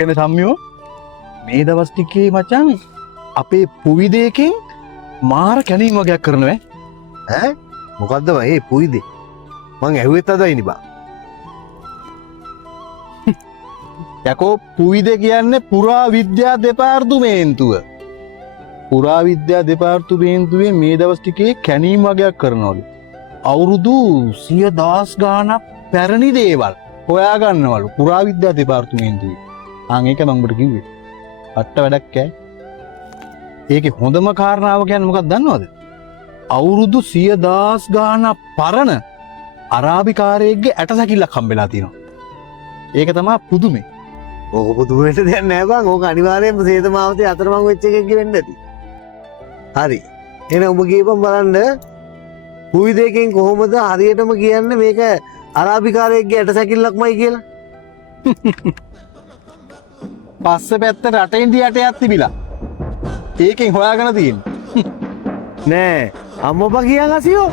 ගැන සම්යෝ මේ දවස් ටිකේ මචං අපේ පුවිදේකෙන් මාර කැණීම් වගේක් කරනවා ඈ මොකද්ද මේ පුයිදේ මං ඇහුවෙත් අදයිනි බා යකෝ පුවිද කියන්නේ පුරා විද්‍යා දෙපාර්තමේන්තුව. පුරා විද්‍යා දෙපාර්තමේන්තුවේ මේ දවස් ටිකේ කැණීම් වගේක් කරනවලු. අවුරුදු 100,000 ගාණක් පැරණි දේවල් හොයා ගන්නවලු පුරා විද්‍යා දෙපාර්තමේන්තුවේ. ඒක මම ඔබට කිව්වේ. අට්ට වැඩක් ඈ. ඒකේ හොඳම කාරණාව කියන්නේ මොකක්ද දන්නවද? අවුරුදු 100,000 ගාණක් පරණ අරාබිකාරයෙක්ගේ ඇටසැකිල්ලක් හම්බෙලා තියෙනවා. ඒක තමයි පුදුමේ. ඕක පුදුමයට දෙයක් නෑ බං ඕක අනිවාර්යයෙන්ම සේතමාවතේ අතරමං වෙච්ච එකක් වෙන්න ඇති. හරි. එහෙනම් ඔබ කියපන් බලන්න පුවිදේකෙන් කොහොමද හරියටම කියන්නේ මේක අරාබිකාරයෙක්ගේ ඇටසැකිල්ලක්මයි කියලා? පස්සේ පැත්තට රටින් දියටයක් තිබිලා. ඒකෙන් හොයාගෙන තියෙන්නේ. නෑ අම්මපා කියන් අසියෝ